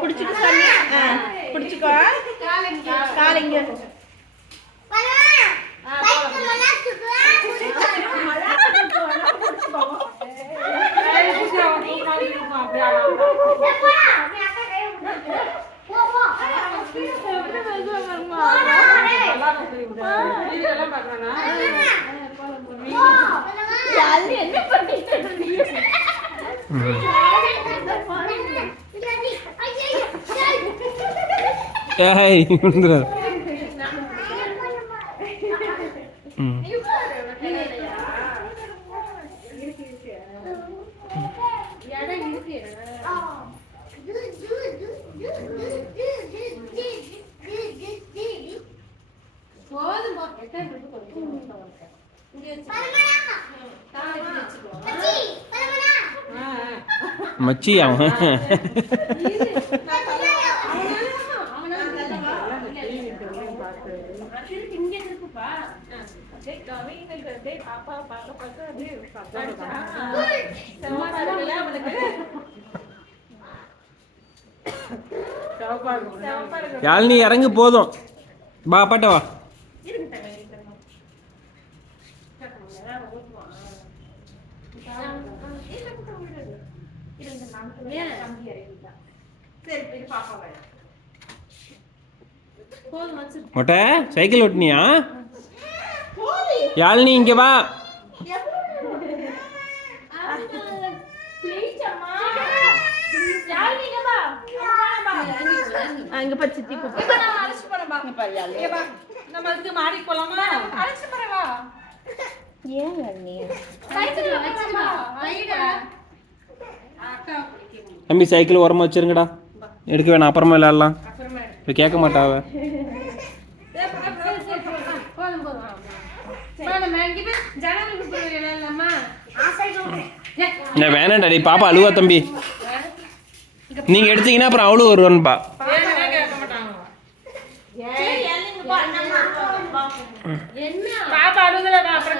பிடிச்சிக்க சொன்னியா பிடிச்சிக்கோ காலைங்க என்ன பண்ணிட்டு மச்சி அவன் யாழ்னி இறங்கு போதும் பா பாட்ட வா மொட்டை சைக்கிள் ஓட்டினியா யாழ்னி இங்க வா அங்க பச்சி தீப்பு நம்மளுக்கு மாடி போலாமா அழைச்சு போறவா ஏன் அண்ணி தம்பி சைக்கிள் ஓரமாக வச்சிருங்கடா எடுக்க வேணாம் அப்புறமா விளையாடலாம் இப்போ கேட்க மாட்டாவ நான் வேணாண்டாடி பாப்பா அழுவா தம்பி நீங்கள் எடுத்தீங்கன்னா அப்புறம் அவளும் வருவான்ப்பா பாப்பா அழுகுல அப்புறம்